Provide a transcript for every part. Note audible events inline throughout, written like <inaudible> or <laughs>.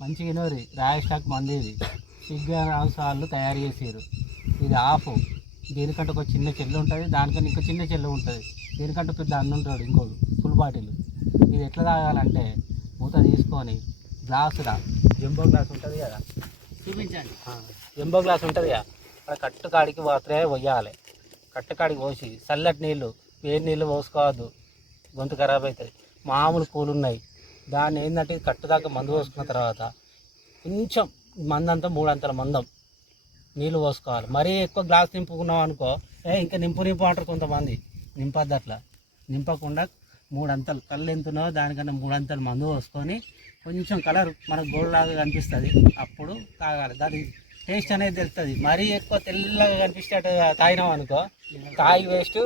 మంచిగా వినోరి. Royal stock మంది ఇది. సిగ్గా వాళ్ళు తయారు చేసారు ఇది ఆఫ్. దీనికంటే ఒక చిన్న చెల్లు ఉంటుంది. దానికంటే ఇంకో చిన్న చెల్లు ఉంటుంది. దీనికంటే పెద్ద అన్న ఉంటాడు ఇంకోడు. Full bottle. ఇది ఎట్లా తాగాలంటే మూత తీసుకొని గ్లాసురా జంబో గ్లాస్ ఉంటుంది కదా. చూపించండి. జంబో గ్లాస్ ఉంటుంది కదా. అక్కడ కట్టు కాడికి మాత్రమే పోయాలి. కట్టు కాడికి పోసి చల్లటి నీళ్ళు వేడి నీళ్ళు పోసుకోవద్దు. గొంతు ఖరాబ్ అవుతుంది. మామూలు పూలు ఉన్నాయి. దాన్ని ఏంటంటే కట్టు దాకా మందు పోసుకున్న తర్వాత కొంచెం మందంతా మూడంతల మందం నీళ్ళు పోసుకోవాలి. మరీ ఎక్కువ గ్లాస్ నింపుకున్నాం అనుకో ఏ ఇంకా నింపు నింపు అంటారు కొంతమంది. నింపద్దు అట్లా. నింపకుండా మూడంతలు కళ్ళు ఎంతున్నో దానికన్నా మూడంతలు మందు పోసుకొని కొంచెం కలర్ మనకు గోల్డ్ లాగా కనిపిస్తుంది. అప్పుడు తాగాలి. దాని టేస్ట్ అనేది తెలుస్తుంది. మరీ ఎక్కువ తెల్లగా కనిపించేటట్టు తాగినాం అనుకో తాగి వేస్ట్.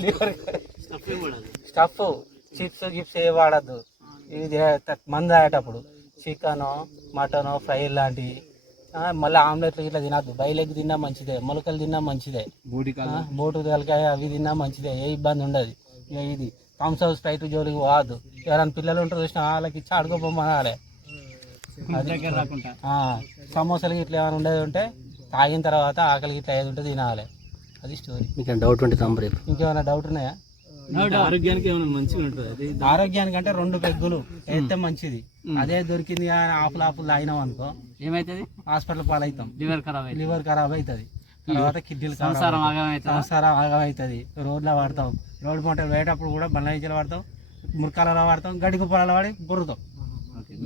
లివర్ <laughs> స్టఫ్ చిప్స్ గిప్స్ ఏ వాడద్దు. ఇది త- మందు తాగేటప్పుడు చికెన్ మటన్ ఫ్రై లాంటివి. మళ్ళీ ఆమ్లెట్లు ఇట్లా తినద్దు. బయలెగ్ తిన్నా మంచిదే మొలకలు తిన్నా మంచిదే. బోటు తలకాయ అవి తిన్నా మంచిదే ఏ ఇబ్బంది ఉండదు. ఇక ఇది థమ్స్ అప్ స్ప్రైట్ జోలికి పోవద్దు. ఎవరైనా పిల్లలు ఉంటారు చూసిన వాళ్ళకి ఇచ్చి ఆడుకోపోమనాలి దగ్గర రాకుండా. ఆ, సమోసాలు ఇట్లా ఏమైనా ఉండేది ఉంటే తాగిన తర్వాత ఆకలికి ఇట్లా ఏది ఉంటే తినాలి. అది స్టోరీ మీకు డౌట్ ఉంటే ఇంకేమైనా డౌట్ ఉన్నాయా? ఆరోగ్యానికి ఏమైనా మంచిగా ఉంటుంది? ఆరోగ్యానికి అంటే రెండు పెగ్గులు. వేస్తే మంచిది. అదే దొరికింది కానీ ఆపులు ఆపులు తాగినాం అనుకో. ఏమైతుంది? హాస్పిటల్ పాలవుతాం. లివర్ ఖరాబ్ లివర్ ఖరాబ్ అవుతుంది. తర్వాత కిడ్నీలు సంసారం సంసారం ఆగమవుతుంది రోడ్లో వాడతాం. రోడ్డు పంట వేటప్పుడు కూడా బండ్ల నుంచి వాడతాం. మురకాలలో వాడతాం. గడికి పొలాల వాడి బుర్రతాం.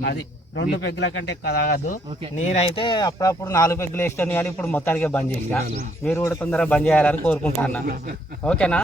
అది. రెండు పెగ్గుల కంటే ఎక్కువ తాగద్దు. ఓకే. నేనైతే అప్పుడప్పుడు నాలుగు పెగ్గులు వేస్తాను కానీ ఇప్పుడు మొత్తానికి బంద్ చేసిన. మీరు కూడా తొందరగా బంద్ చేయాలని కోరుకుంటున్నా. ఓకేనా?